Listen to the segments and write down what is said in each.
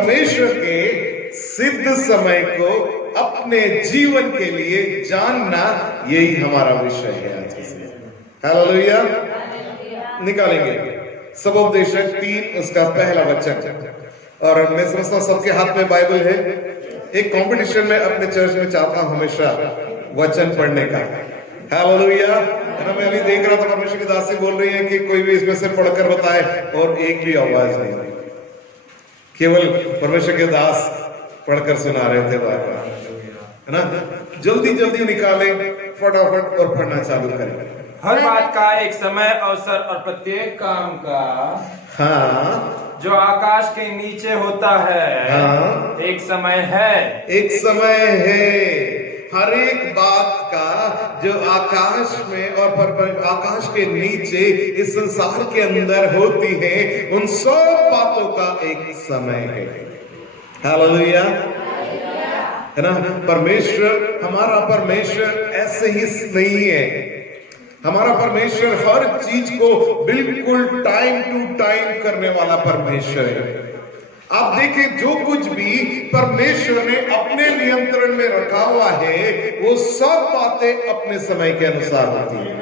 परमेश्वर के सिद्ध समय को अपने जीवन के लिए जानना, यही हमारा विषय है आज के समय। हालेलुया। निकालेंगे सबोपदेशक 3 उसका पहला वचन। और मैं समझता हूं सबके हाथ में बाइबल है। एक कंपटीशन में अपने चर्च में चाहता हूं हमेशा वचन पढ़ने का। हालेलुया। मैं अभी देख रहा था परमेश्वर की दासी बोल रही है कि कोई भी इसमें से पढ़कर बताए, और एक भी आवाज नहीं, केवल परमेश्वर के दास पढ़कर सुना रहे थे बार बार, है ना। जल्दी जल्दी निकालें फटाफट और पढ़ना चालू करें। हर बात का एक समय, अवसर और प्रत्येक काम का, हाँ, जो आकाश के नीचे होता है, हाँ, एक समय है। एक समय है। हर एक बात का जो आकाश में और आकाश के नीचे इस संसार के अंदर होती है, उन सब बातों का एक समय है। हालेलुया, है ना। परमेश्वर, हमारा परमेश्वर ऐसे ही नहीं है। हमारा परमेश्वर हर चीज को बिल्कुल टाइम टू टाइम करने वाला परमेश्वर है। आप देखें, जो कुछ भी परमेश्वर ने अपने नियंत्रण में रखा हुआ है, वो सब बातें अपने समय के अनुसार होती है।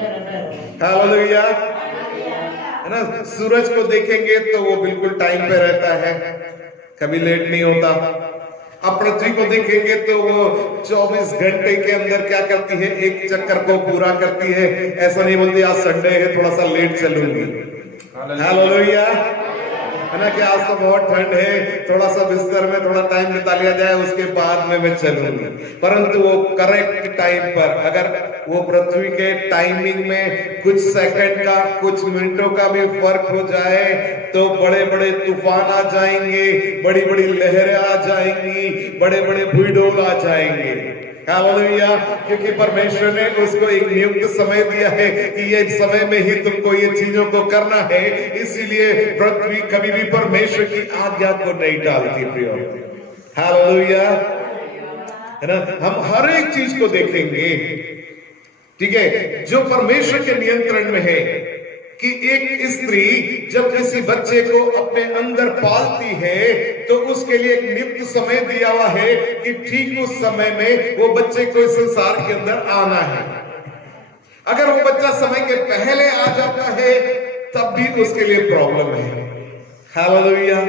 हालेलुया, है ना। सूरज को देखेंगे तो वो बिल्कुल टाइम पे रहता है, कभी लेट नहीं होता। अब पृथ्वी को देखेंगे तो वो 24 घंटे के अंदर क्या करती है, एक चक्कर को पूरा करती है। ऐसा नहीं बोलती आज संडे है थोड़ा सा लेट चलूंगी। हालेलुया, है ना, कि आज तो बहुत ठंड है, थोड़ा सा बिस्तर में थोड़ा टाइम बिता लिया जाए, उसके बाद में मैं चलूंगी। परंतु वो करेक्ट टाइम पर, अगर वो पृथ्वी के टाइमिंग में कुछ सेकंड का, कुछ मिनटों का भी फर्क हो जाए तो बड़े बड़े तूफान आ जाएंगे, बड़ी बड़ी लहरें आ जाएंगी, बड़े बड़े भूडोल आ जाएंगे। हालेलुया, क्योंकि परमेश्वर ने उसको एक नियुक्त समय दिया है कि ये समय में ही तुमको ये चीजों को करना है। इसीलिए पृथ्वी कभी भी परमेश्वर की आज्ञा को नहीं टालती प्रियो। हालेलुया, है ना। हम हर एक चीज को देखेंगे, ठीक है, जो परमेश्वर के नियंत्रण में है। कि एक स्त्री जब किसी बच्चे को अपने अंदर पालती है तो उसके लिए एक नियुक्त समय दिया हुआ है कि ठीक उस समय में वो बच्चे को इस संसार के अंदर आना है। अगर वो बच्चा समय के पहले आ जाता है तब भी उसके लिए प्रॉब्लम है। हालेलुया,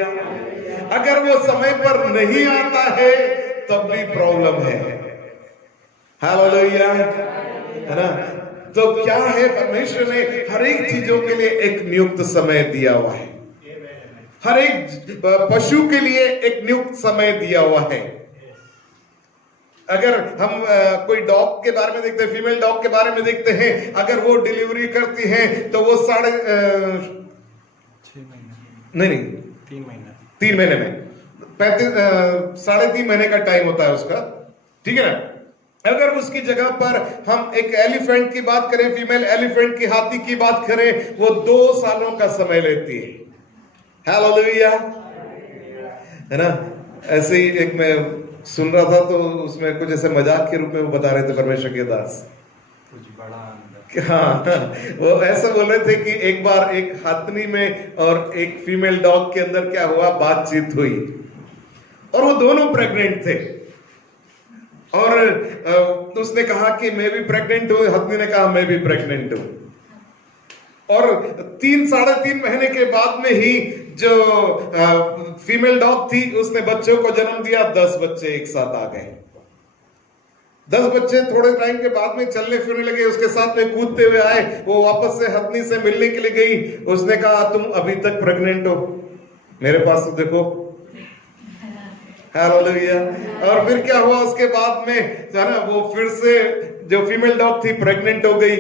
अगर वो समय पर नहीं आता है तब भी प्रॉब्लम है। हालेलुया, है ना। तो क्या है, परमेश्वर ने हर एक चीजों के लिए एक नियुक्त समय दिया हुआ है। हर एक पशु के लिए एक नियुक्त समय दिया हुआ है। अगर हम कोई डॉग के बारे में देखते हैं, फीमेल डॉग के बारे में देखते हैं, अगर वो डिलीवरी करती है तो वो 3 महीने में 3.5 महीने का टाइम होता है उसका, ठीक है ना। अगर उसकी जगह पर हम एक एलिफेंट की बात करें, फीमेल एलिफेंट की, हाथी की बात करें, वो 2 सालों का समय लेती है। हालेलुया, है ना। ऐसे ही एक मैं सुन रहा था तो उसमें कुछ ऐसे मजाक के रूप में वो बता रहे थे परमेश्वर के दास, कुछ बड़ा हाँ, वो ऐसा बोल रहे थे कि एक बार एक हाथनी में और एक फीमेल डॉग के अंदर क्या हुआ, बातचीत हुई और वो दोनों प्रेग्नेंट थे। और उसने कहा कि मैं भी प्रेग्नेंट हूं, हथनी ने कहा मैं भी प्रेग्नेंट हूं। और 3-3.5 महीने के बाद में ही जो फीमेल डॉग थी उसने बच्चों को जन्म दिया। 10 बच्चे एक साथ आ गए। 10 बच्चे थोड़े टाइम के बाद में चलने फिरने लगे, उसके साथ में कूदते हुए आए। वो वापस से हथनी से मिलने के लिए गई। उसने कहा तुम अभी तक प्रेग्नेंट हो, मेरे पास तो देखो। हालेलुया। और फिर क्या हुआ उसके बाद में, है ना, वो फिर से जो फीमेल डॉग थी प्रेग्नेंट हो गई।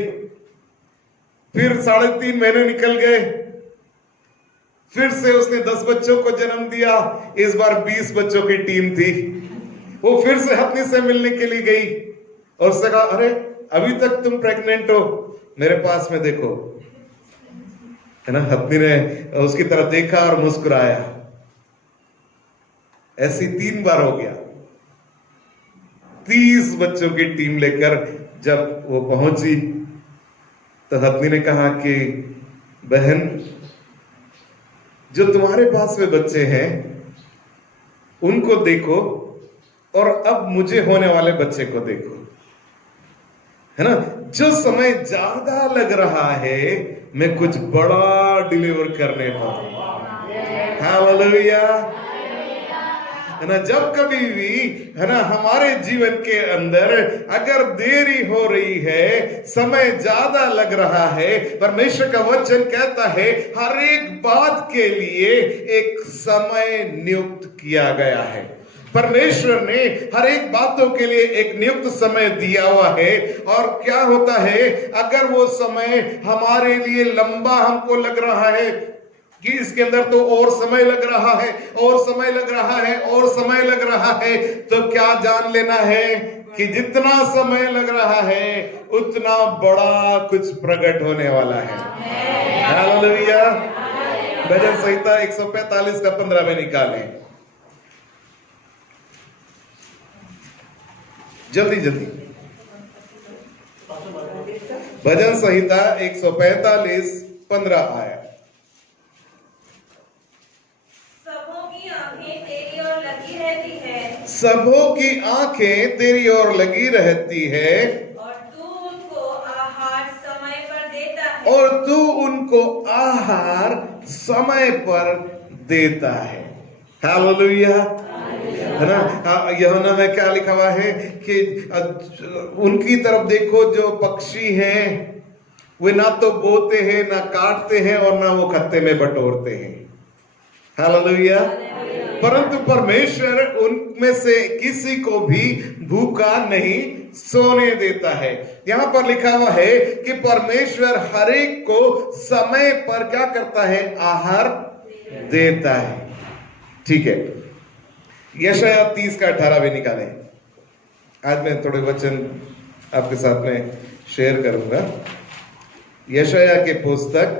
फिर 3.5 महीने निकल गए, फिर से उसने 10 बच्चों को जन्म दिया। इस बार 20 बच्चों की टीम थी। वो फिर से हथनी से मिलने के लिए गई और उसने कहा अरे अभी तक तुम प्रेग्नेंट हो, मेरे पास में देखो, है ना। हथनी ने उसकी तरफ देखा और मुस्कुराया। ऐसी 3 बार हो गया। 30 बच्चों की टीम लेकर जब वो पहुंची तो हथनी ने कहा कि बहन, जो तुम्हारे पास में बच्चे हैं उनको देखो और अब मुझे होने वाले बच्चे को देखो, है ना। जो समय ज्यादा लग रहा है मैं कुछ बड़ा डिलीवर करने वाला हूं। हालेलुया, है ना। जब कभी भी, है ना, हमारे जीवन के अंदर अगर देरी हो रही है, समय ज्यादा लग रहा है, परमेश्वर का वचन कहता है हर एक बात के लिए एक समय नियुक्त किया गया है। परमेश्वर ने हर एक बातों के लिए एक नियुक्त समय दिया हुआ है। और क्या होता है, अगर वो समय हमारे लिए लंबा हमको लग रहा है कि इसके अंदर तो और समय लग रहा है, और समय लग रहा है, और समय लग रहा है, तो क्या जान लेना है कि जितना समय लग रहा है उतना बड़ा कुछ प्रकट होने वाला है। हालेलुया। भजन संहिता 145 का 15 में निकालें, जल्दी जल्दी। भजन संहिता 145 15 आया। सबों की आंखें तेरी ओर लगी रहती है, सबों की आंखें तेरी ओर लगी रहती है, और तू उनको आहार समय पर देता है। और तू उनको आहार समय पर देता है। हालेलुया, है ना। यूहन्ना में क्या लिखा हुआ है कि उनकी तरफ देखो जो पक्षी हैं, वे ना तो बोते हैं, ना काटते हैं, और ना वो खत्ते में बटोरते हैं। हालेलुया। परंतु परमेश्वर उनमें से किसी को भी भूखा नहीं सोने देता है। यहां पर लिखा हुआ है कि परमेश्वर हर एक को समय पर क्या करता है, आहार देता है। ठीक है, यशाया 30 का 18 भी निकालें। आज मैं थोड़े वचन आपके साथ में शेयर करूंगा। यशाया के पुस्तक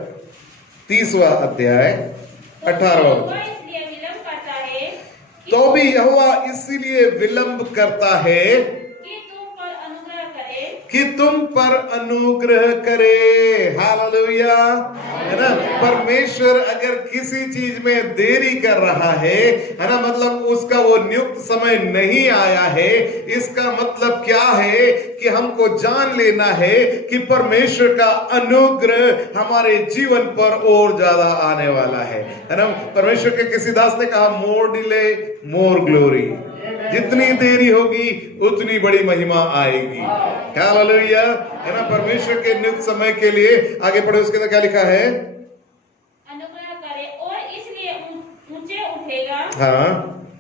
30वां अध्याय 18। इसलिए विलंब करता है तो भी यहोवा इसीलिए विलंब करता है कि तुम पर अनुग्रह करे। हालेलुया, है ना। परमेश्वर अगर किसी चीज में देरी कर रहा है ना, मतलब उसका वो नियुक्त समय नहीं आया है, इसका मतलब क्या है कि हमको जान लेना है कि परमेश्वर का अनुग्रह हमारे जीवन पर और ज्यादा आने वाला है ना। परमेश्वर के किसी दास ने कहा, मोर डिले मोर ग्लोरी। जितनी देरी होगी उतनी बड़ी महिमा आएगी। हालेलुया, है ना। परमेश्वर के नियुक्त समय के लिए आगे पढ़े, उसके अंदर क्या लिखा है, अनुग्रह करे और इसलिए ऊंचे उठेगा हाँ,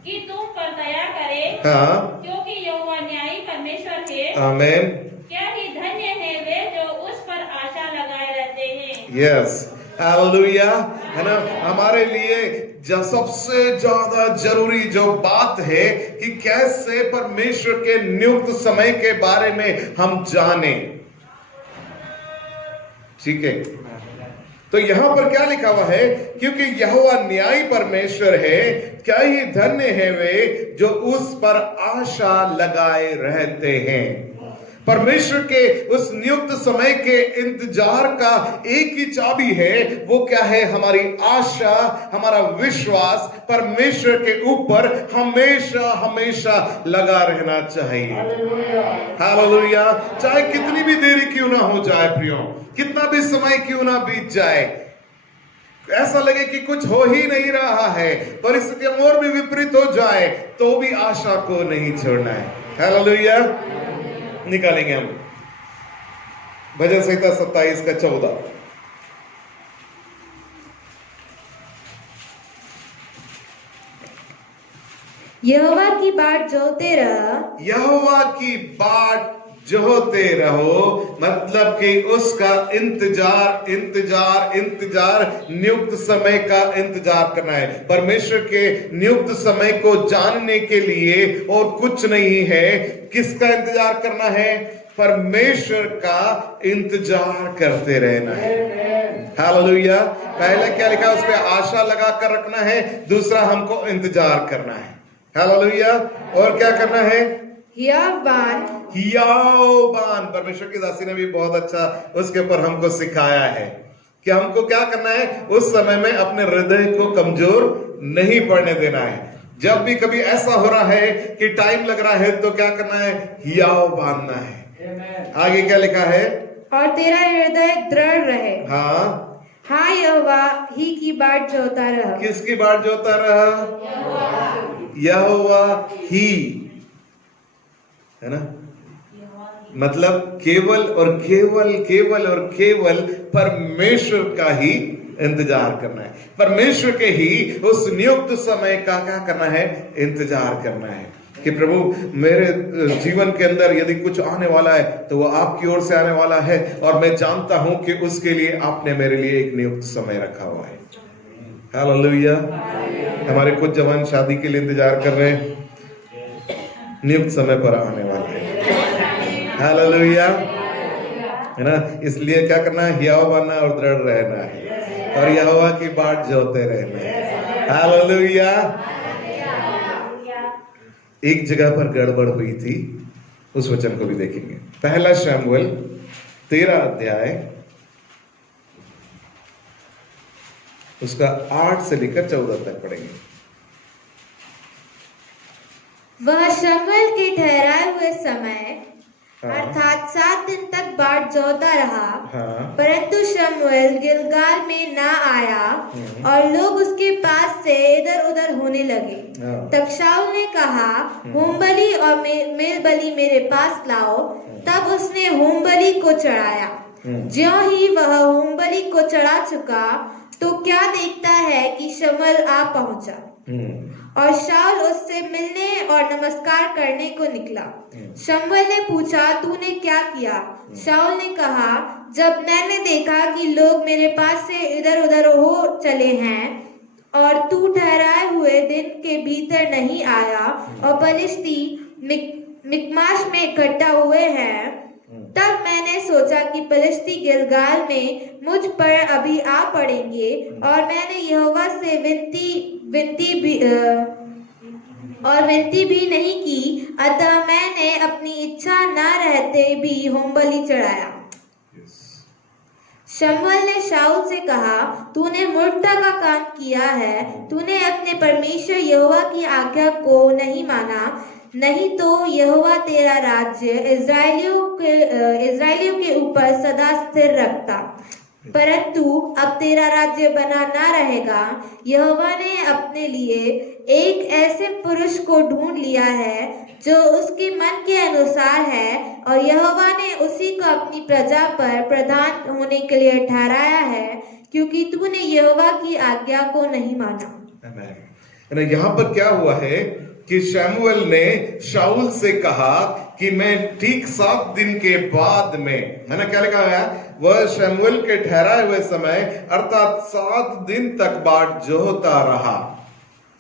कि तुम पर दया करे, हाँ, क्योंकि यहोवा न्यायी परमेश्वर है। आमीन। क्या ही धन्य है वे जो उस पर आशा लगाए रहते हैं। यस, हालेलुया, है ना। हमारे लिए जो सबसे ज्यादा जरूरी जो बात है कि कैसे परमेश्वर के नियुक्त समय के बारे में हम जाने। ठीक है, तो यहां पर क्या लिखा हुआ है, क्योंकि यहोवा न्यायी परमेश्वर है, क्या ही धन्य है वे जो उस पर आशा लगाए रहते हैं। परमेश्वर के उस नियुक्त समय के इंतजार का एक ही चाबी है, वो क्या है, हमारी आशा, हमारा विश्वास परमेश्वर के ऊपर हमेशा हमेशा लगा रहना चाहिए। हालेलुया। चाहे कितनी भी देरी क्यों ना हो जाए प्रियो, कितना भी समय क्यों ना बीत जाए, ऐसा लगे कि कुछ हो ही नहीं रहा है, परिस्थितियां और भी विपरीत हो जाए, तो भी आशा को नहीं छोड़ना है। हालेलुया। निकालेंगे हम भजन संहिता 27 का 14। यहोवा की बाट जोहते रह, यहोवा की बाट जोहते रहो, मतलब कि उसका इंतजार इंतजार इंतजार, नियुक्त समय का इंतजार करना है। परमेश्वर के नियुक्त समय को जानने के लिए और कुछ नहीं है। किसका इंतजार करना है, परमेश्वर का इंतजार करते रहना है। हालेलुया। पहले क्या लिखा, उस पर आशा लगा कर रखना है, दूसरा हमको इंतजार करना है। हालेलुया। और क्या करना है, हियाबान, हियाबान। परमेश्वर की दासी ने भी बहुत अच्छा उसके ऊपर हमको सिखाया है कि हमको क्या करना है, उस समय में अपने हृदय को कमजोर नहीं पड़ने देना है। जब भी कभी ऐसा हो रहा है कि टाइम लग रहा है तो क्या करना है? हियाव बांधना है। आगे क्या लिखा है? और तेरा हृदय दृढ़ रहे। हाँ, हाँ यहोवा ही की बाट जोता रह। किसकी बाट जोता रहा? यहोवा ही, है ना? मतलब केवल और केवल केवल और केवल परमेश्वर का ही इंतजार करना है। परमेश्वर के ही उस नियुक्त समय का क्या करना है? इंतजार करना है कि प्रभु मेरे जीवन के अंदर यदि कुछ आने वाला है तो वो आपकी ओर से आने वाला है, और मैं जानता हूं कि उसके लिए आपने मेरे लिए एक नियुक्त समय रखा हुआ है। हालेलुया। हमारे कुछ जवान शादी के लिए इंतजार कर रहे हैं, नियुक्त समय पर आने वाला है। हालेलुया, है ना? इसलिए क्या करना है? हियाव बनना और दृढ़ रहना है और यहोवा की बाट जोते रहना है। हालेलुया। एक जगह पर गड़बड़ हुई थी, उस वचन को भी देखेंगे। पहला शमूएल 13 अध्याय उसका 8 से लेकर 14 तक पढ़ेंगे। वह शमूएल के ठहराए हुए समय हाँ। अर्थात 7 दिन तक बाट जोता रहा। हाँ। परंतु शमूएल गिलगाल में ना आया और लोग उसके पास से इधर उधर होने लगे। हाँ। तब शाऊल ने कहा, होम बलि और मेल बलि मेरे पास लाओ। तब उसने होम बलि को चढ़ाया। ज्यों ही वह होम बलि को चढ़ा चुका तो क्या देखता है कि शमूएल आ पहुंचा और शाऊल उससे मिलने और नमस्कार करने को निकला। शमूएल ने पूछा, तूने क्या किया? शाऊल ने कहा, जब मैंने देखा कि लोग मेरे पास से इधर उधर हो चले हैं और तू ठहराए हुए दिन के भीतर नहीं आया और फलिश्ती मिकमाश में इकट्ठा हुए हैं, तब मैंने सोचा कि फलिश्ती गिलगाल में मुझ पर अभी आ पड़ेंगे और मैंने यहोवा से विनती भी नहीं की। अतः मैंने अपनी इच्छा न रहते भी होम बलि चढ़ाया। शमूएल ने शाऊल से कहा, तूने मूर्खता का काम किया है। तूने अपने परमेश्वर यहोवा की आज्ञा को नहीं माना, नहीं तो यहोवा तेरा राज्य इस्राएलियों के ऊपर सदा स्थिर रखता। परंतु अब तेरा राज्य बना ना रहेगा। यहोवा ने अपने लिए एक ऐसे पुरुष को ढूंढ लिया है जो उसके मन के अनुसार है, और यहोवा ने उसी को अपनी प्रजा पर प्रधान होने के लिए ठहराया है, क्योंकि तूने यहोवा की आज्ञा को नहीं माना। यहाँ पर क्या हुआ है कि शमूएल ने शाऊल से कहा कि मैं ठीक 7 दिन के बाद में, है ना? क्या लिखा है? वह शमूएल के ठहराए हुए समय अर्थात 7 दिन तक बाट जोता रहा।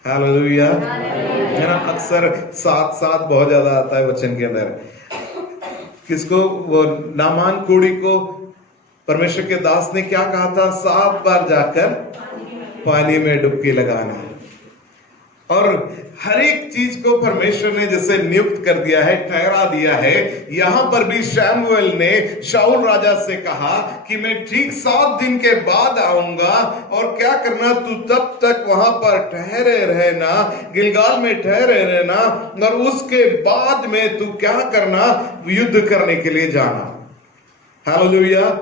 हालेलुया, है ना? अक्सर 7 बहुत ज्यादा आता है वचन के अंदर। किसको? वो नामान कोढ़ी को परमेश्वर के दास ने क्या कहा था? 7 बार जाकर पानी में डुबकी लगाना। और हर एक चीज को परमेश्वर ने जैसे नियुक्त कर दिया है, ठहरा दिया है, यहां पर भी शमूएल ने शाऊल राजा से कहा कि मैं ठीक 7 दिन के बाद आऊंगा, और क्या करना? तू तब तक वहां पर ठहरे रहना, गिलगाल में ठहरे रहना, और उसके बाद में तू क्या करना? युद्ध करने के लिए जाना। हालेलुया।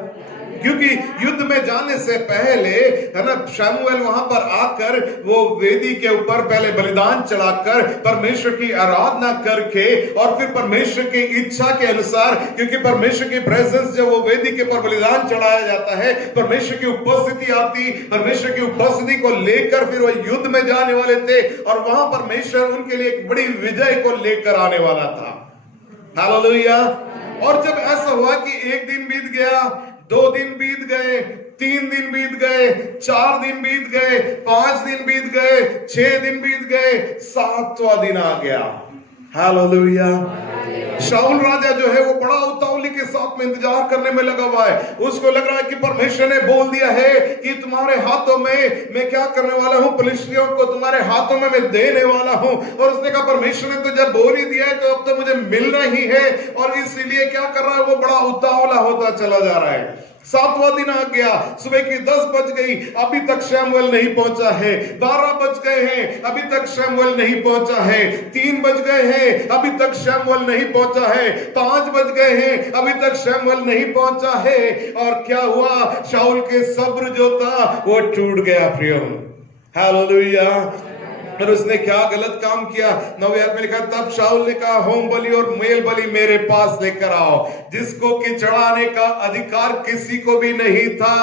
क्योंकि युद्ध में जाने से पहले, है ना, शमूएल वहां पर आकर वो वेदी के ऊपर पहले बलिदान चढ़ाकर परमेश्वर की आराधना करके, और फिर परमेश्वर की इच्छा के अनुसार, क्योंकि परमेश्वर की प्रेजेंस जब वो वेदी के ऊपर बलिदान चढ़ाया जाता है, परमेश्वर की उपस्थिति आती, परमेश्वर की उपस्थिति को लेकर फिर वो युद्ध में जाने वाले थे, और वहां परमेश्वर उनके लिए एक बड़ी विजय को लेकर आने वाला था। हालेलुया। और जब ऐसा हुआ कि 1 दिन बीत गया, 2 दिन बीत गए, 3 दिन बीत गए, 4 दिन बीत गए, 5 दिन बीत गए, 6 दिन बीत गए, 7वां दिन आ गया। हालेलुया। शाऊल राजा जो है वो बड़ा उतावली के साथ में इंतजार करने में लगा हुआ है। उसको लग रहा है कि परमेश्वर ने बोल दिया है कि तुम्हारे हाथों में मैं क्या करने वाला हूं, फलिश्तियों को तुम्हारे हाथों में मैं देने वाला हूं। और उसने कहा परमेश्वर ने तो जब बोल ही दिया है तो अब तो मुझे मिलना ही है, और इसीलिए क्या कर रहा है? वो बड़ा उतावला होता चला जा रहा है। 7वां दिन आ गया, सुबह की 10 बज गई, अभी तक शमूएल नहीं पहुंचा है। 12 बज गए हैं, अभी तक शमूएल नहीं पहुंचा है। 3 बज गए हैं, अभी तक शमूएल नहीं पहुंचा है। 5 बज गए हैं, अभी तक शमूएल नहीं पहुंचा है। और क्या हुआ? शाऊल के सब्र जो था वो टूट गया प्रियो। हालेलुया। और उसने क्या गलत काम किया? 9वें आयत में लिखा, तब शाऊल ने कहा, होम बलि और मेल बलि मेरे पास लेकर आओ, जिसको कि चढ़ाने का अधिकार किसी को भी नहीं था,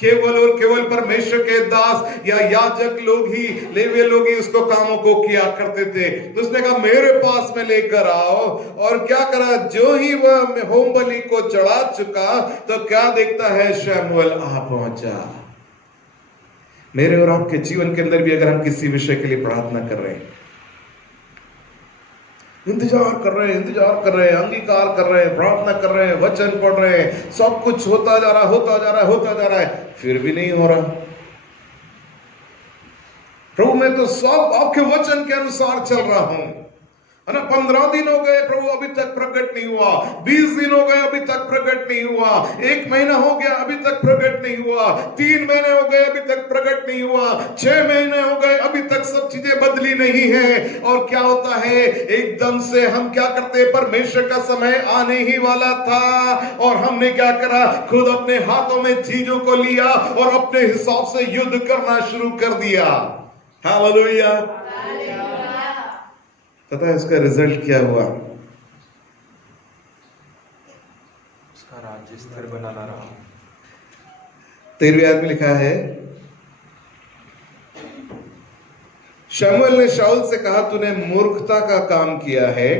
केवल और केवल परमेश्वर के दास या याजक लोग ही, लेवी लोग ही उसको कामों को किया करते थे। तो उसने कहा मेरे पास में लेकर आओ। और क्या करा? जो ही वह होम बलि को चढ़ा चुका तो क्या देखता है? शमूएल आ पहुंचा। मेरे और आपके जीवन के अंदर भी अगर हम किसी विषय के लिए प्रार्थना कर रहे हैं, इंतजार कर रहे हैं, अंगीकार कर रहे हैं, प्रार्थना कर रहे हैं, वचन पढ़ रहे हैं, सब कुछ होता जा रहा है, फिर भी नहीं हो रहा। प्रभु मैं तो सब आपके वचन के अनुसार चल रहा हूं, है ना। 15 दिन हो गए प्रभु, अभी तक प्रकट नहीं हुआ। 20 दिन हो गए, अभी तक प्रकट नहीं हुआ। 1 महीना हो गया, अभी तक प्रकट नहीं हुआ। 3 महीने हो गए, अभी तक प्रकट नहीं हुआ। 6 महीने हो गए, अभी तक सब चीजें बदली नहीं है। और क्या होता है? एकदम से हम क्या करते हैं? परमेश्वर का समय आने ही वाला था और हमने क्या करा? खुद अपने हाथों में चीजों को लिया और अपने हिसाब से युद्ध करना शुरू कर दिया। हालेलुया। पता है इसका रिजल्ट क्या हुआ? उसका राज्य स्थिर बना ना रहा। 13वीं आयत में लिखा है, शमूएल ने शाऊल से कहा, तूने मूर्खता का काम किया है,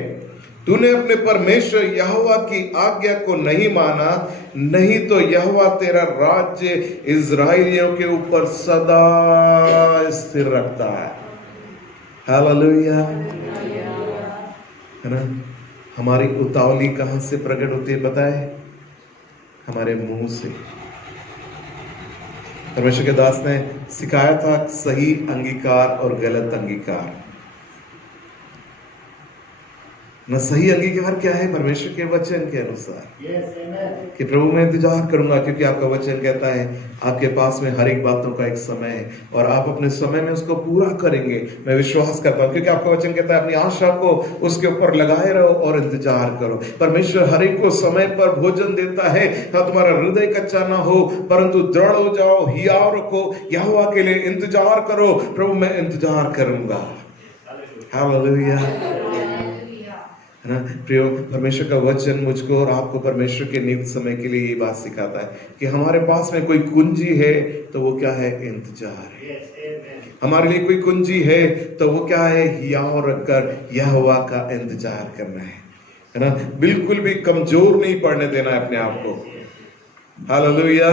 तूने अपने परमेश्वर यहोवा की आज्ञा को नहीं माना, नहीं तो यहोवा तेरा राज्य इजराइलियों के ऊपर सदा स्थिर रखता है। हालेलुया। है ना। हमारी उतावली कहां से प्रकट होती है पता है? हमारे मुंह से। परमेश्वर के दास ने सिखाया था सही अंगीकार और गलत अंगीकार। ना सही अंगीकार क्या है? परमेश्वर के वचन के अनुसार, कि प्रभु मैं इंतजार करूंगा, क्योंकि आपका वचन कहता है आपके पास में हर एक बातों का एक समय है और आप अपने समय में उसको पूरा करेंगे। मैं विश्वास करता हूं, क्योंकि आपका वचन कहता है अपनी आशा को उसके ऊपर लगाए रहो और इंतजार करो। परमेश्वर हर एक को समय पर भोजन देता है। ना तुम्हारा हृदय कच्चा ना हो, परंतु दृढ़ हो जाओ, हियाव रखो, यहोवा के लिए इंतजार करो। प्रभु मैं इंतजार करूंगा। हालेलुया। है ना प्रियो, परमेश्वर का वचन मुझको और आपको परमेश्वर के नियुक्त समय के लिए ये बात सिखाता है कि हमारे पास में कोई कुंजी है तो वो क्या है? इंतजार है। हमारे लिए कोई कुंजी है तो वो क्या है? हियाव रखकर यहोवा का इंतजार करना है ना। बिल्कुल भी कमजोर नहीं पड़ने देना है अपने आप को। हालेलुया।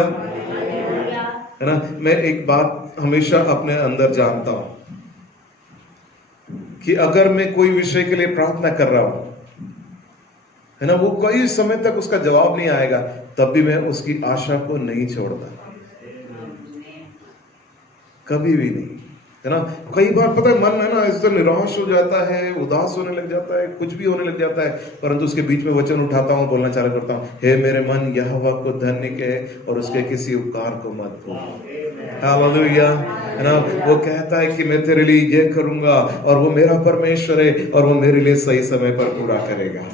है ना। मैं एक बात हमेशा अपने अंदर जानता हूं कि अगर मैं कोई विषय के लिए प्रार्थना कर रहा हूं, है ना, वो कई समय तक उसका जवाब नहीं आएगा, तब भी मैं उसकी आशा को नहीं छोड़ता, कभी भी नहीं। है ना। कई बार पता है मन है ना इससे निराश हो जाता है, उदास होने लग जाता है, कुछ भी होने लग जाता है, परंतु उसके बीच में वचन उठाता हूँ, बोलना चालू करता हूँ, हे मेरे मन यहोवा को धन्य कह और उसके किसी उपकार को मत भूल। हालेलुया। है ना। वो कहता है कि मैं तेरे लिए ये करूंगा और वो मेरा परमेश्वर है और वो मेरे लिए सही समय पर पूरा करेगा।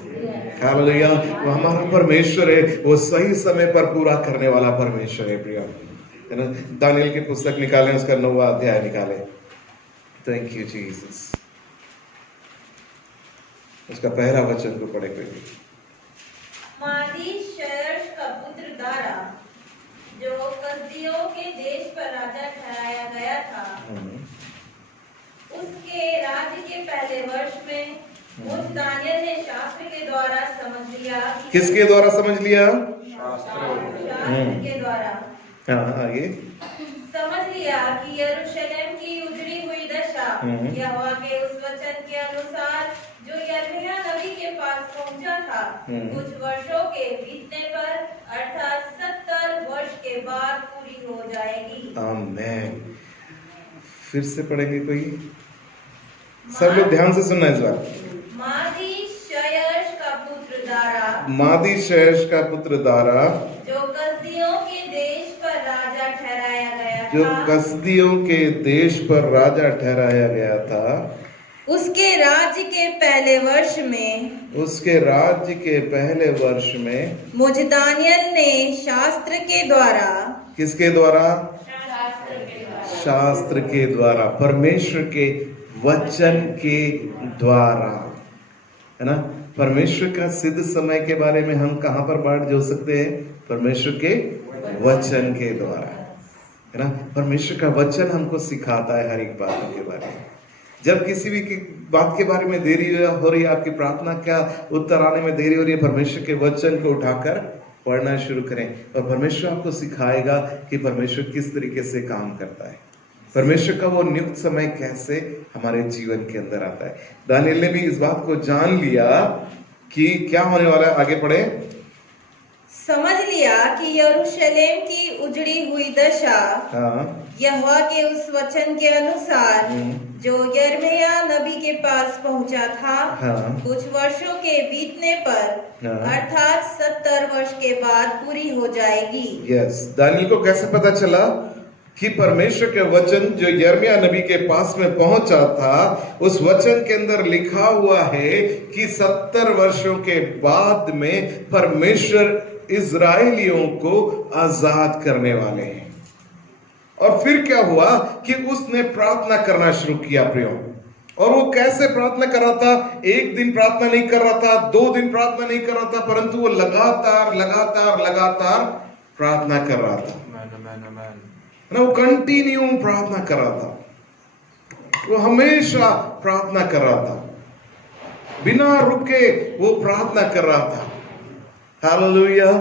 हालेलुया। वो हमारा परमेश्वर है, वो सही समय पर पूरा करने वाला परमेश्वर है प्रिय। है ना। दानियल की पुस्तक निकालें, उसका 9वां अध्याय निकालें। Thank you Jesus. उसका पहला वचन को पढ़े कोई। मादी शयर्श का पुत्र दारा, जो कसदियों के देश पर राजा ठहराया गया था, उसके राज्य के पहले वर्ष में मुझ दानियल ने शास्त्र के द्वारा समझ लिया। किसके द्वारा समझ लिया? शास्त्र के द्वारा। आगे समझ लिया कि यरूशलेम की उजड़ी हुई दशा यहोवा के उस वचन के अनुसार जो यिर्मयाह नबी के पास पहुंचा था, कुछ वर्षों के बीतने पर अर्थात 70 वर्ष के बाद पूरी हो जाएगी। आमीन। फिर से पढ़ेंगे कोई? सब लोग ध्यान से सुनना इस बार। मादी शयर्श का पुत्र दारा, मादी शयर्श का पुत्र दारा, जो कसदियों के जो था, कसदियों के देश पर राजा ठहराया गया था, उसके राज्य के पहले वर्ष में उसके राज्य के पहले वर्ष में मुझ दानियल ने शास्त्र के द्वारा, किसके द्वारा? शास्त्र के द्वारा, परमेश्वर के वचन के द्वारा, है ना। परमेश्वर का सिद्ध समय के बारे में हम कहां पर बात जो सकते हैं? परमेश्वर के वचन के द्वारा, है ना। परमेश्वर का वचन हमको सिखाता है हर एक बात के बारे में। जब किसी भी की बात के बारे में देरी हो रही है, आपकी प्रार्थना क्या उत्तर आने में देरी हो रही है, परमेश्वर के वचन को उठाकर पढ़ना शुरू करें और परमेश्वर आपको सिखाएगा कि परमेश्वर किस तरीके से काम करता है, परमेश्वर का वो नियुक्त समय कैसे हमारे जीवन के अंदर आता है। दानियल ने भी इस बात को जान लिया कि क्या होने वाला है। आगे पढ़े। समझ लिया कि यरूशलेम की उजड़ी हुई दशा यहोवा के उस वचन के अनुसार जो यिर्मयाह नबी के पास पहुंचा था, कुछ वर्षों के बीतने पर अर्थात 70 वर्ष के बाद पूरी हो जाएगी। यस, दानियल को कैसे पता चला कि परमेश्वर के वचन जो यिर्मयाह नबी के पास में पहुंचा था, उस वचन के अंदर लिखा हुआ है कि 70 वर्षों के बाद में परमेश्वर इजराइलियों को आजाद करने वाले हैं। और फिर क्या हुआ कि उसने प्रार्थना करना शुरू किया प्रियो। और वो कैसे प्रार्थना कर रहा था? एक दिन प्रार्थना नहीं कर रहा था, 2 दिन प्रार्थना नहीं कर रहा था, परंतु वो लगातार लगातार लगातार प्रार्थना कर रहा था ना। वो कंटिन्यू प्रार्थना कर रहा था, वो हमेशा प्रार्थना कर रहा था, बिना रुके वो प्रार्थना कर रहा था। हालेलुया।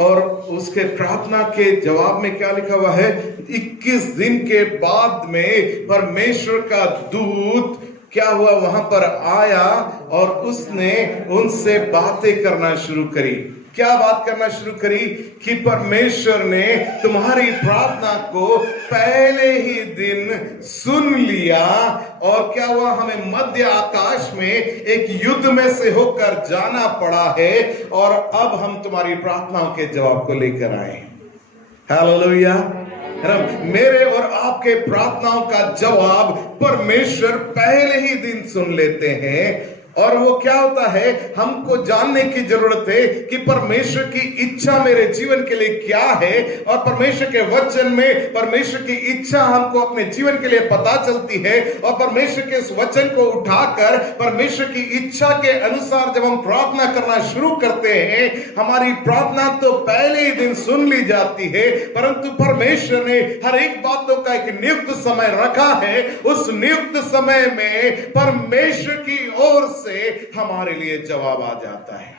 और उसके प्रार्थना के जवाब में क्या लिखा हुआ है? 21 दिन के बाद में परमेश्वर का दूत क्या हुआ? वहां पर आया और उसने उनसे बातें करना शुरू करी। क्या बात करना शुरू करी? कि परमेश्वर ने तुम्हारी प्रार्थना को पहले ही दिन सुन लिया। और क्या हुआ? हमें मध्य आकाश में एक युद्ध में से होकर जाना पड़ा है और अब हम तुम्हारी प्रार्थनाओं के जवाब को लेकर आए हैं। हालेलुया। मेरे और आपके प्रार्थनाओं का जवाब परमेश्वर पहले ही दिन सुन लेते हैं। और वो क्या होता है? हमको जानने की जरूरत है कि परमेश्वर की इच्छा मेरे जीवन के लिए क्या है। और परमेश्वर के वचन में परमेश्वर की इच्छा हमको अपने जीवन के लिए पता चलती है। और परमेश्वर के इस वचन को उठाकर परमेश्वर की इच्छा के अनुसार जब हम प्रार्थना करना शुरू करते हैं, हमारी प्रार्थना तो पहले ही दिन सुन ली जाती है, परंतु परमेश्वर ने हर एक बातों का एक नियुक्त समय रखा है। उस नियुक्त समय में परमेश्वर की ओर से हमारे लिए जवाब आ जाता है।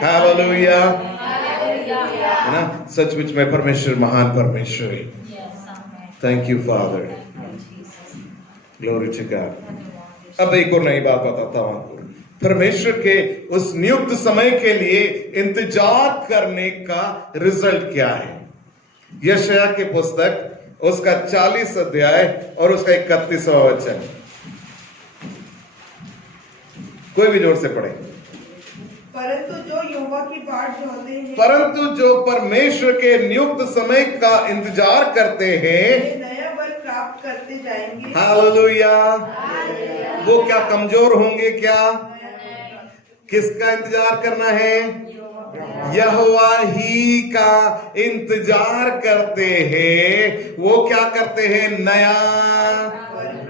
हालेलुया। है ना? सचमुच में परमेश्वर महान परमेश्वर है। Thank you father, glory to God. अब एक और नई बात बताता हूं आपको। परमेश्वर के उस नियुक्त समय के लिए इंतजार करने का रिजल्ट क्या है? यशायाह की पुस्तक उसका 40 अध्याय और उसका 31वां वचन। कोई भी जोर से पढ़े। परंतु जो यहोवा की बाट जोहते हैं, परंतु जो परमेश्वर के नियुक्त समय का इंतजार करते हैं, वे नया बल प्राप्त करते जाएंगे। हालेलुया। वो क्या कमजोर होंगे? क्या? किसका इंतजार करना है? यहोवा ही का इंतजार करते हैं। वो क्या करते हैं? नया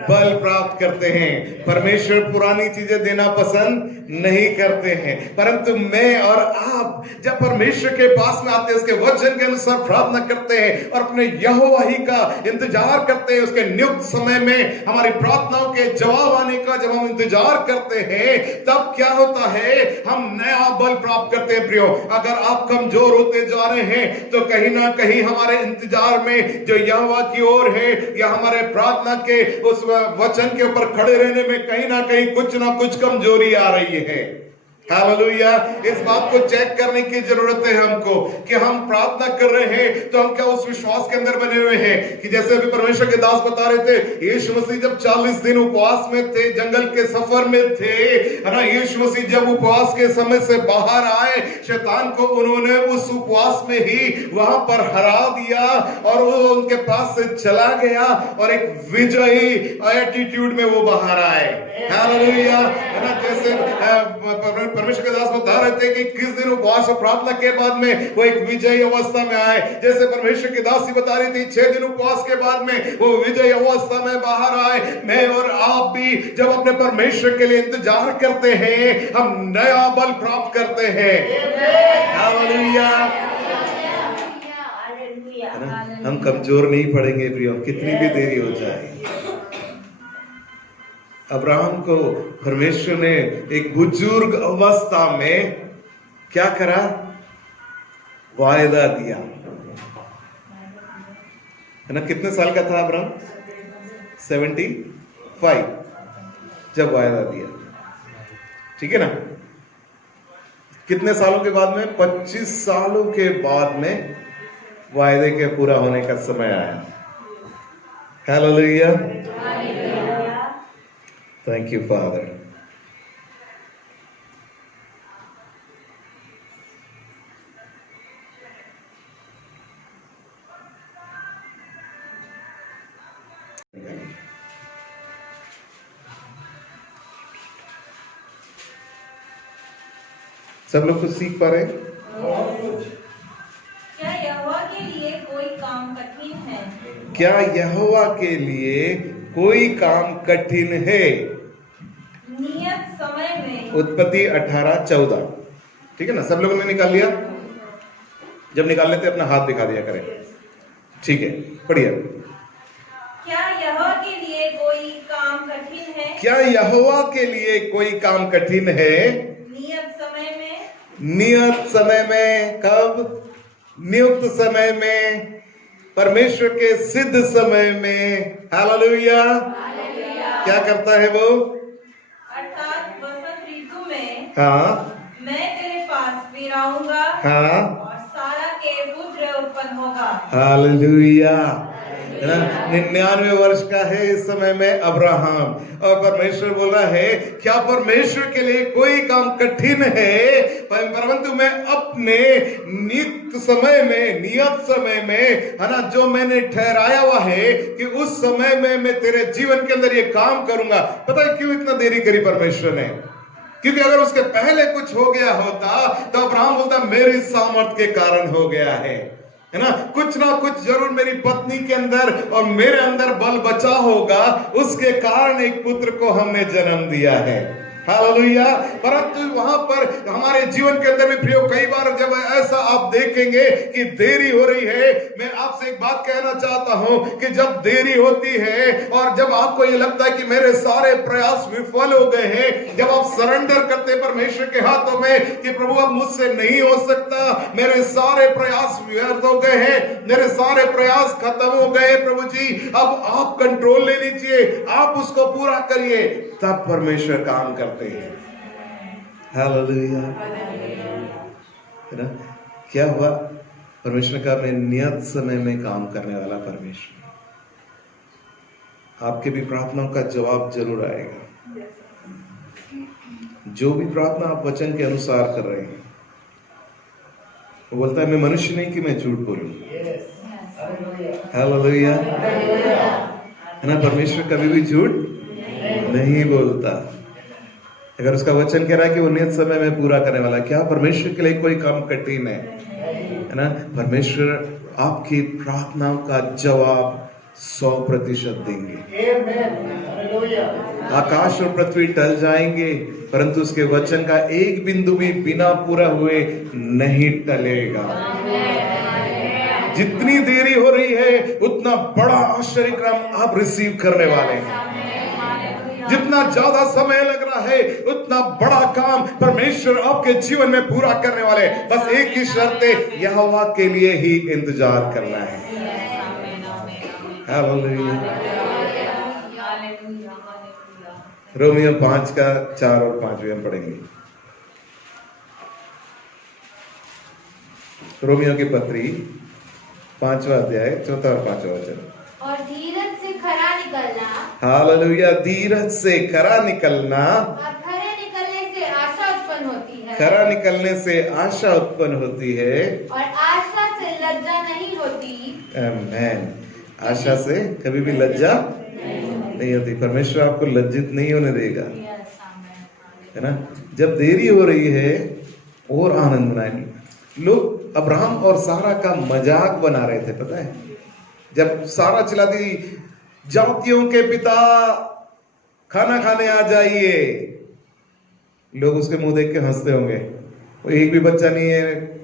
बल प्राप्त करते हैं। परमेश्वर पुरानी चीजें देना पसंद नहीं करते हैं, परंतु मैं और आप जब परमेश्वर के पास में आते हैं, उसके वचन के अनुसार प्रार्थना करते हैं और अपने यहोवा ही का इंतजार करते हैं, उसके नियुक्त समय में हमारी प्रार्थनाओं के जवाब आने का जब हम इंतजार करते हैं, तब क्या होता है? हम नया बल प्राप्त करते हैं। प्रियो, अगर आप कमजोर होते जा रहे हैं तो कहीं ना कहीं हमारे इंतजार में जो यहोवा की ओर है या हमारे प्रार्थना के उस वचन के ऊपर खड़े रहने में कहीं ना कहीं कुछ ना कुछ कमजोरी आ रही है। हालेलुया। इस बात को चेक करने की जरूरत है हमको कि हम प्रार्थना कर रहे हैं तो हम क्या उस विश्वास के अंदर बने हुए हैं कि जैसे अभी परमेश्वर के दास बता रहे थे, यीशु मसीह जब 40 दिन उपवास में थे, जंगल के सफर में थे, है ना, यीशु मसीह जब उपवास के समय से बाहर आए, शैतान को उन्होंने उस उपवास में ही वहां पर हरा दिया और वो उनके पास से चला गया और एक विजयी एटीट्यूड में वो बाहर आए। हालेलुया। है ना, जैसे परमेश्वर के दास बता रहे थे कि किस दिन उपवास और प्रार्थना के बाद में वो एक विजयी अवस्था में आए। जैसे परमेश्वर की दासी बता रही थी 6 दिन उपवास के बाद में वो विजयी अवस्था में बाहर आए। मैं और आप भी जब अपने परमेश्वर के लिए इंतजार करते हैं, हम नया बल प्राप्त करते हैं। हालेलुया। हम कमजोर नहीं पड़ेंगे प्रियो, कितनी भी देरी हो जाए। अब्राहम को परमेश्वर ने एक बुजुर्ग अवस्था में क्या करा? वायदा दिया, है ना। कितने साल का था अब्राहम? 75 जब वायदा दिया, ठीक है ना। कितने सालों के बाद में? 25 सालों के बाद में वायदे के पूरा होने का समय आया। हालेलुया। Thank you father. सब लोग कुछ सीख पा रहे हैं? क्या यहोवा के लिए कोई काम कठिन है? क्या यहोवा के लिए कोई काम कठिन है? नियत समय में। उत्पत्ति 18:14, ठीक है ना। सब लोगों ने निकाल लिया? जब निकाल लेते अपना हाथ दिखा दिया करें, ठीक है। पढ़िए। क्या यहोवा के लिए कोई काम कठिन है? क्या यहोवा के लिए कोई काम कठिन है? नियत समय में। नियत समय में। कब? नियुक्त समय में, परमेश्वर के सिद्ध समय में। हालेलुया। क्या करता है वो? अर्थात वसंत ऋतु में। हाँ। मैं तेरे पास फिर आऊंगा। हाँ। और सारा के पुत्र उत्पन्न होगा। हालेलुया। 99 वर्ष का है इस समय में अब्राहम, और परमेश्वर बोल रहा है क्या परमेश्वर के लिए कोई काम कठिन है? परंतु मैं अपने नियुक्त समय में, नियत समय में, है ना, जो मैंने ठहराया हुआ है कि उस समय में मैं तेरे जीवन के अंदर ये काम करूंगा। पता है क्यों इतना देरी करी परमेश्वर ने? क्योंकि अगर उसके पहले कुछ हो गया होता तो अब्राहम बोलता मेरी सामर्थ के कारण हो गया है ना। कुछ ना कुछ जरूर मेरी पत्नी के अंदर और मेरे अंदर बल बचा होगा, उसके कारण एक पुत्र को हमने जन्म दिया है। हालेलुया। परंतु वहां पर हमारे जीवन के अंदर भी प्रियो कई बार जब ऐसा आप देखेंगे कि देरी हो रही है, मैं आपसे एक बात कहना चाहता हूं कि जब देरी होती है और जब आपको ये लगता है कि मेरे सारे प्रयास विफल हो गए हैं, जब आप सरेंडर करते हैं परमेश्वर के हाथों में कि प्रभु अब मुझसे नहीं हो सकता, मेरे सारे प्रयास व्यर्थ हो गए हैं, मेरे सारे प्रयास खत्म हो गए, प्रभु जी अब आप कंट्रोल ले लीजिए, आप उसको पूरा करिए, तब परमेश्वर काम करते हैं। हालेलुया। है ना। क्या हुआ? परमेश्वर का अपने नियत समय में काम करने वाला परमेश्वर आपके भी प्रार्थनाओं का जवाब जरूर आएगा। जो भी प्रार्थना आप वचन के अनुसार कर रहे हैं, वो बोलता है मैं मनुष्य नहीं कि मैं झूठ बोलूं। हालेलुया। है ना। परमेश्वर कभी भी झूठ नहीं बोलता। अगर उसका वचन कह रहा है कि वो नियत समय में पूरा करने वाला, क्या परमेश्वर के लिए कोई काम कठिन है? है ना। परमेश्वर आपकी प्रार्थनाओं का जवाब 100% देंगे। आकाश और पृथ्वी टल जाएंगे, परंतु उसके वचन का एक बिंदु भी बिना पूरा हुए नहीं टलेगा। जितनी देरी हो रही है उतना बड़ा आश्चर्य क्रम आप रिसीव करने वाले हैं। जितना ज्यादा समय लग रहा है उतना बड़ा काम परमेश्वर आपके जीवन में पूरा करने वाले। बस एक ही शर्त है, यहोवा के लिए ही इंतजार करना है। रोमियो 5 का 4 और 5 हम पढ़ेंगे। रोमियो की पत्री 5वां अध्याय 4 और 5वां वचन। और धीरज से खरा निकलना, हालेलुया। धीरज से खरा निकलना, और खरे निकलने से आशा उत्पन्न होती है, खरा निकलने से आशा उत्पन्न होती है, और आशा से लज्जा नहीं होती। आमेन। आशा से कभी भी लज्जा नहीं होती। परमेश्वर आपको लज्जित नहीं होने देगा, है ना। जब देरी हो रही है और आनंद मनाएंगे। लोग अब्राहम और सारा का मजाक बना रहे थे, पता है। जब सारा चिल्लाती, जातियों के पिता खाना खाने आ जाइए, लोग उसके मुंह देख के हंसते होंगे। वो एक भी बच्चा नहीं है,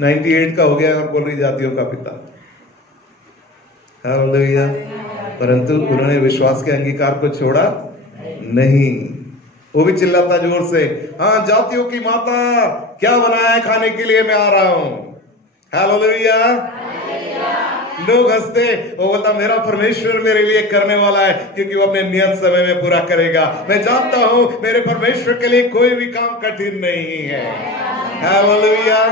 98 का हो गया और बोल रही जातियों का पिता। हालेलुया। परंतु उन्होंने विश्वास के अंगीकार को छोड़ा नहीं। वो भी चिल्लाता जोर से, हाँ जातियों की माता क्या बनाया है खाने के लिए, मैं आ रहा हूं। हालेलुया। लोग हंसते, वो बोलता मेरा परमेश्वर मेरे लिए करने वाला है, क्योंकि वो अपने नियत समय में पूरा करेगा। मैं जानता हूं मेरे परमेश्वर के लिए कोई भी काम कठिन नहीं है। हालेलुया,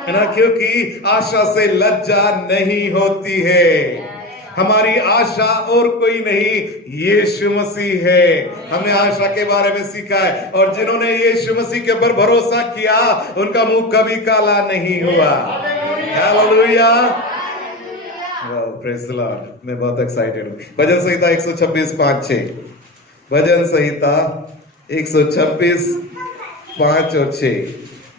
है ना। क्योंकि आशा से लज्जा नहीं होती है। हमारी आशा और कोई नहीं, यीशु मसीह है। हमने आशा के बारे में सीखा है, और जिन्होंने यीशु मसीह के ऊपर भरोसा किया उनका मुंह कभी काला नहीं हुआ। Hallelujah, praise the Lord. मैं बहुत एक्साइटेड हूँ। भजन संहिता 126:5-6। भजन संहिता 126:5 और 6।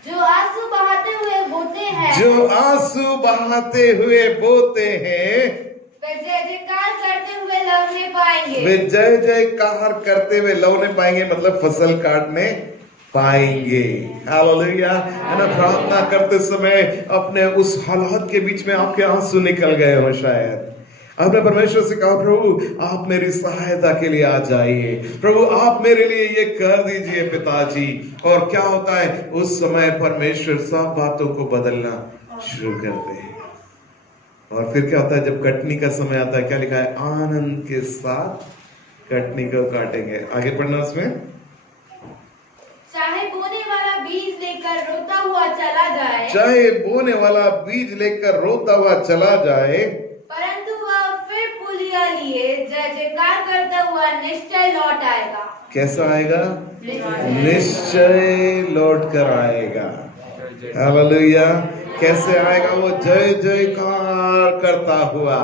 जो आंसू बहाते हुए बोते हैं, जो आंसू बहाते हुए बोते हैं, वे जय जयकार करते हुए लवने पाएंगे। वे जय जयकार करते हुए लवने पाएंगे, मतलब फसल काटने पाएंगे। हालेलुया, है ना। प्रार्थना करते समय अपने उस हालात के बीच में आपके आंसू निकल गए हो, शायद आपने परमेश्वर से कहा, प्रभु आप मेरी सहायता के लिए आ जाइए, प्रभु आप मेरे लिए ये कर दीजिए पिताजी। और क्या होता है उस समय, परमेश्वर सब बातों को बदलना शुरू करते हैं। और फिर क्या होता है जब कटनी का समय आता है, क्या लिखा है, आनंद के साथ कटनी को काटेंगे। आगे पढ़ना उसमें। चाहे बोने वाला बीज लेकर रोता हुआ चला जाए, चाहे बोने वाला बीज लेकर रोता हुआ चला जाए, परंतु वह फिर पुलिया लिए जय जयकार करता हुआ निश्चय लौट आएगा। कैसा आएगा? निश्चय लौट कर आएगा। हालेलुया। कैसे आएगा वो? जय जयकार करता हुआ,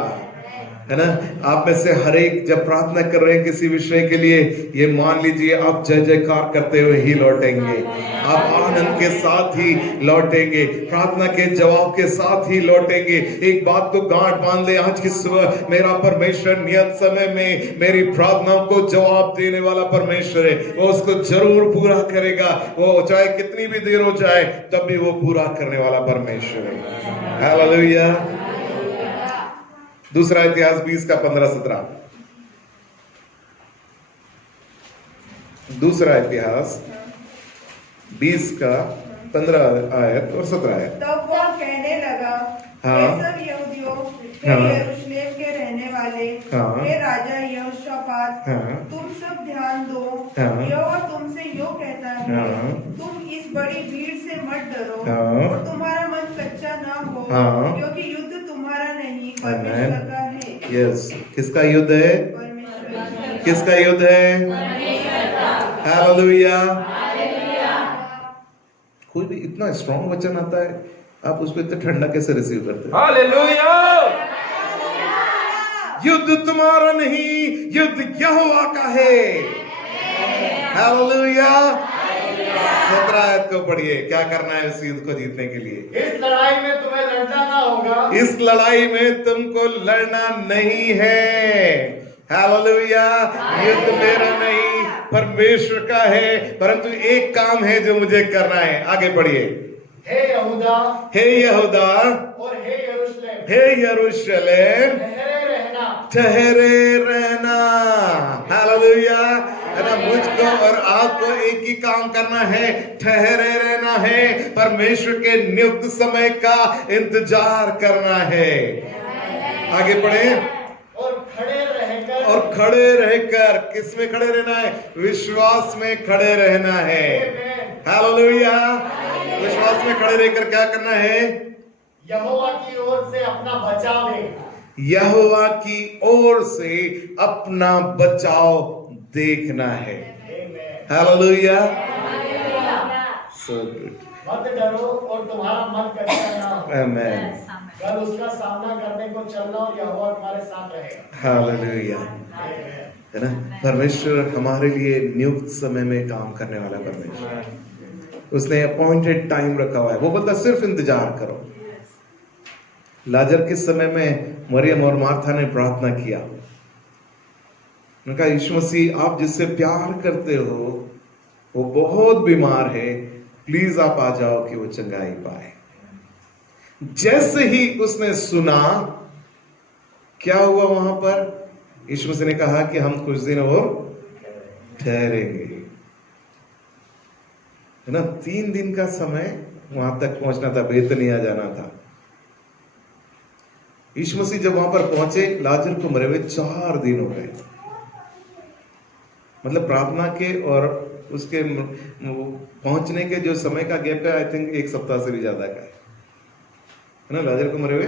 है ना। आप में से हर एक जब प्रार्थना कर रहे हैं किसी विषय के लिए, ये मान लीजिए आप जय जयकार करते हुए ही लौटेंगे। आप आनंद के साथ ही लौटेंगे, प्रार्थना के जवाब के साथ ही लौटेंगे। एक बात को गांठ बांध ले, आज की सुबह मेरा परमेश्वर नियत समय में मेरी प्रार्थनाओं को जवाब देने वाला परमेश्वर है। वो उसको जरूर पूरा करेगा। वो चाहे कितनी भी देर हो जाए तब भी वो पूरा करने वाला परमेश्वर है। हालेलुया। दूसरा इतिहास 20:15-17। दूसरा इतिहास 20:15 आयत और 17 आयत। तब वह कहने लगा, हाँ। हे सब यहूदियों, हे हाँ। यरूशलेम के रहने वाले, हाँ। हे राजा यहोशापात, हाँ। तुम सब ध्यान दो। हाँ। यहोवा तुमसे यो कहता है, हाँ। तुम इस बड़ी भीड़ से मत डरो, हाँ। और तुम्हारा मन कच्चा ना हो, हाँ। क्योंकि युद्ध तुम्हारा नहीं परमेश्वर का है। यस, किसका युद्ध है? परमेश्वर। किसका युद्ध है? हालेलुया। कोई भी इतना स्ट्रॉन्ग वचन आता है, आप उसको इतना ठंडा कैसे रिसीव करते हो? हालेलुया। युद्ध तुम्हारा नहीं, युद्ध यहोवा का है। हालेलुया। 17 आयत को पढ़िए। क्या करना है इस युद्ध को जीतने के लिए? इस लड़ाई में तुम्हें लड़ना ना होगा। इस लड़ाई में तुमको लड़ना नहीं है। हालेलुया। युद्ध मेरा नहीं, परमेश्वर का है। परंतु एक काम है जो मुझे करना है। आगे पढ़िए। हे यहूदा, हे यहूदा और हे यरूशलेम, हे यरूशलेम, ठहरे रहना। हालेलुया। है ना। मुझको और आपको एक ही काम करना है, ठहरे रहना है। परमेश्वर के नियुक्त समय का इंतजार करना है। आगे पढ़े। और खड़े रहकर, किस में खड़े रहना है? विश्वास में खड़े रहना है। हालेलुया। विश्वास में खड़े रहकर क्या करना है? यहोवा की ओर से अपना बचाव है। यहोवा की ओर से अपना बचाव देखना है। हालेलुया। So good. मत डरो और तुम्हारा मन कठिन ना हो। आमेन। कल उसका सामना करने को चलना और यहोवा तुम्हारे साथ रहेगा। हालेलुया। है ना, परमेश्वर हमारे लिए नियुक्त समय में काम करने वाला परमेश्वर, उसने अपॉइंटेड टाइम रखा हुआ है। वो बोलता सिर्फ इंतजार करो। लाजर के समय में मरियम और मार्था ने प्रार्थना किया, उन्होंने कहा यीशु मसीह आप जिससे प्यार करते हो वो बहुत बीमार है, प्लीज आप आ जाओ कि वो चंगाई पाए। जैसे ही उसने सुना, क्या हुआ वहां पर? यीशु मसीह ने कहा कि हम कुछ दिन और ठहरेंगे, है ना। 3 दिन का समय वहां तक पहुंचना था, बेतनिया जाना था। यीशु मसीह जब वहां पर पहुंचे, लाजर को मरे हुए 4 दिन हो गए। मतलब प्रार्थना के और उसके पहुंचने के जो समय का गैप है, आई थिंक 1 सप्ताह से भी ज्यादा का है ना। लाजर को मरे हुए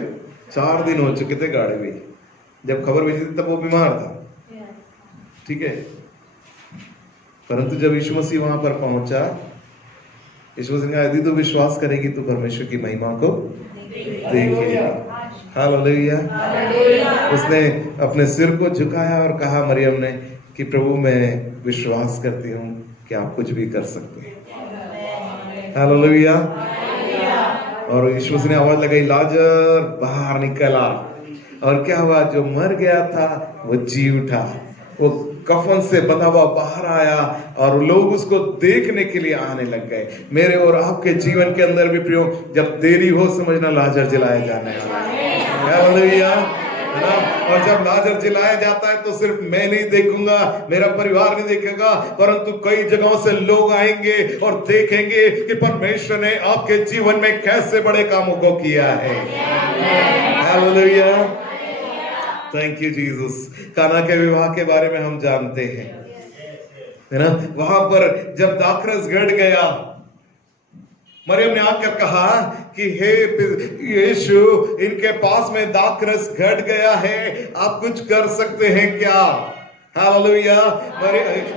4 दिन हो चुके थे गाड़ी में। जब खबर भेजी थी तब वो बीमार था, ठीक है। परंतु जब यीशु मसीह वहां पर पहुंचा, यीशु मसीह ने कहा यदि तू विश्वास करेगी तो परमेश्वर की महिमा को देखेगी। हालेलुया। उसने अपने सिर को झुकाया और कहा मरियम ने कि प्रभु मैं विश्वास करती हूँ कि आप कुछ भी कर सकते हैं। हालेलुया। और यीशु मसीह ने आवाज लगाई, लाजर बाहर निकला। और क्या हुआ? जो मर गया था वो जी उठा, वो कफन से बंधा हुआ बाहर आया और लोग उसको देखने के लिए आने लग गए। मेरे और आपके जीवन के अंदर भी प्रियो, जब देरी हो समझना लाजर जलाया जाने वाला है। हालेलुया, है ना। और जब लाजर जलाया जाता है तो सिर्फ मैं नहीं देखूंगा, मेरा परिवार नहीं देखेगा, परंतु कई जगहों से लोग आएंगे और देखेंगे कि परमेश्वर ने आपके जीवन में कैसे बड़े कामों को किया है। Hallelujah, thank you Jesus. काना के विवाह के बारे में हम जानते हैं, है ना। वहां पर जब दाखरस घट गया, मरियम ने आकर कहा कि हे यीशु, इनके पास में दाखरस घट गया है, आप कुछ कर सकते हैं क्या? हालेलुया।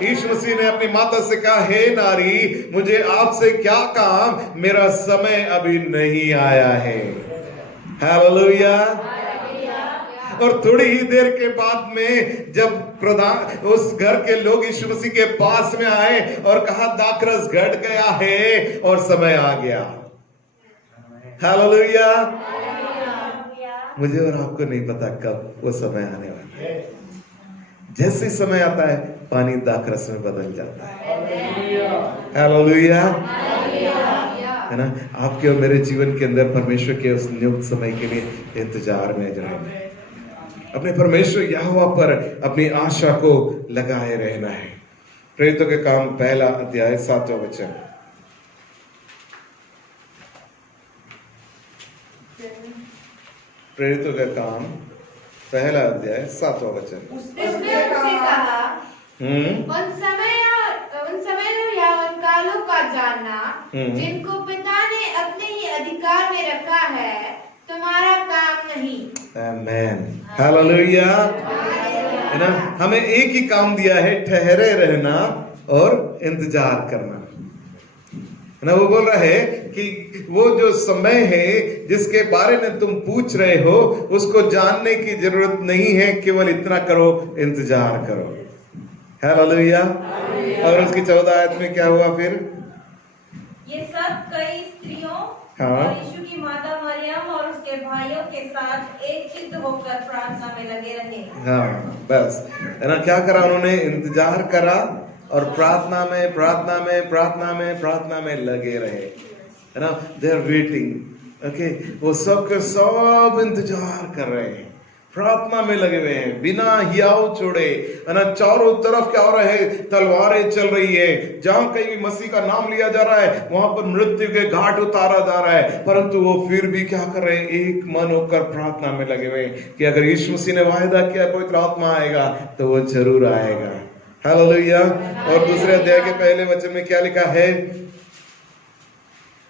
यीशु मसीह ने अपनी माता से कहा, हे नारी, मुझे आपसे क्या काम, मेरा समय अभी नहीं आया है। हालेलुया। और थोड़ी ही देर के बाद में जब प्रधान उस घर के लोग यीशु मसीह के पास में आए और कहा दाखरस घट गया है और समय आ गया। हालेलुया। मुझे और आपको नहीं पता कब वो समय आने वाला है। जैसे समय आता है पानी दाखरस में बदल जाता है। हालेलुया, है ना। आपके और मेरे जीवन के अंदर परमेश्वर के उस नियुक्त समय के लिए इंतजार में रहें। अपने परमेश्वर यहोवा पर अपनी आशा को लगाए रहना है। प्रेरितों के काम 1 अध्याय 7वां वचन। प्रेरितों का काम 1 अध्याय 7वां वचन। उसने उनसे कहा, उन समय या उन कालों का जानना जिनको पिता ने अपने ही अधिकार में रखा है, तुम्हारा काम नहीं। आमेन। हालेलुया, है ना। हमें एक ही काम दिया है, ठहरे रहना और इंतजार करना, है ना। वो बोल रहा है कि वो जो समय है जिसके बारे में तुम पूछ रहे हो, उसको जानने की जरूरत नहीं है, केवल इतना करो, इंतजार करो। हालेलुया। और उसकी 14 आयत में क्या हुआ फिर? ये सब कई स्त्रियों और यीशु की माता मरियम और उसके भाइयों के साथ एक चित्त होकर प्रार्थना में लगे रहे। हाँ, बस, है ना। क्या करा उन्होंने? इंतजार करा और प्रार्थना में लगे रहे, है ना। They are waiting, okay. वो सब के सब इंतजार कर रहे हैं, प्रार्थना में लगे हुए हैं, बिना हियाव छोड़े, है ना। चारों तरफ क्या हो रहा है? तलवारें चल रही है। जहां कहीं मसीह का नाम लिया जा रहा है वहां पर मृत्यु के घाट उतारा जा रहा है, परंतु वो फिर भी क्या कर रहे हैं? एक मन होकर प्रार्थना में लगे हुए हैं कि अगर यीशु मसीह ने वायदा किया पवित्र आत्मा आएगा तो वो जरूर आएगा। हालेलुया। और दूसरे अध्याय के 1 वचन में क्या लिखा है?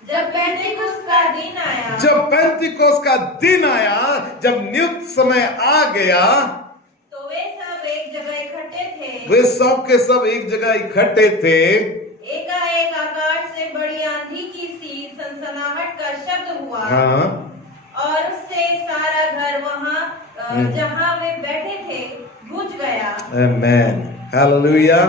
जब पेंटेकोस्त का दिन आया, जब पेंतिकोस्त का दिन आया, जब नियुक्त समय आ गया, तो वे सब एक जगह इकट्ठे थे। वे सब के सब एक जगह इकट्ठे थे। एकाएक आकाश से बड़ी आंधी की सी सनसनाहट का शब्द हुआ, हाँ, और उससे सारा घर वहाँ जहाँ वे बैठे थे बुझ गया। आमेन, हालेलुया।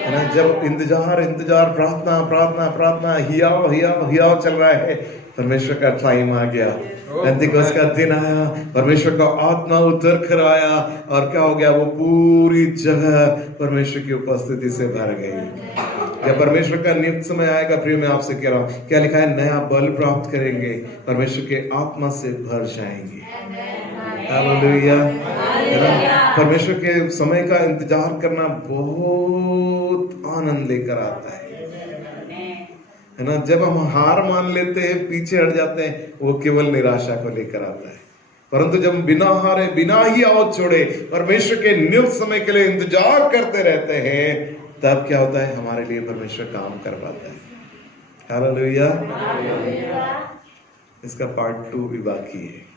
है ना, जब इंतजार, प्रार्थना, हियाव चल रहा है, परमेश्वर का टाइम आ गया, पेंतिकोस्त का दिन आया, परमेश्वर का आत्मा उतर कर आया, और क्या हो गया, वो पूरी जगह परमेश्वर की उपस्थिति से भर गई। जब परमेश्वर का नियुक्त समय आएगा, प्रिय मैं आपसे कह रहा हूँ, क्या लिखा है, नया बल प्राप्त करेंगे, परमेश्वर के आत्मा से भर जाएंगे। हालेलुया। है ना, परमेश्वर के समय का इंतजार करना बहुत आनंद लेकर आता है ना। जब हम हार मान लेते हैं, पीछे हट जाते हैं, वो केवल निराशा को लेकर आता है। परंतु जब बिना हारे, बिना ही आवाज छोड़े परमेश्वर के नियुक्त समय के लिए इंतजार करते रहते हैं, तब क्या होता है, हमारे लिए परमेश्वर काम करवाता है। हालेलुया। इसका पार्ट 2 भी बाकी है।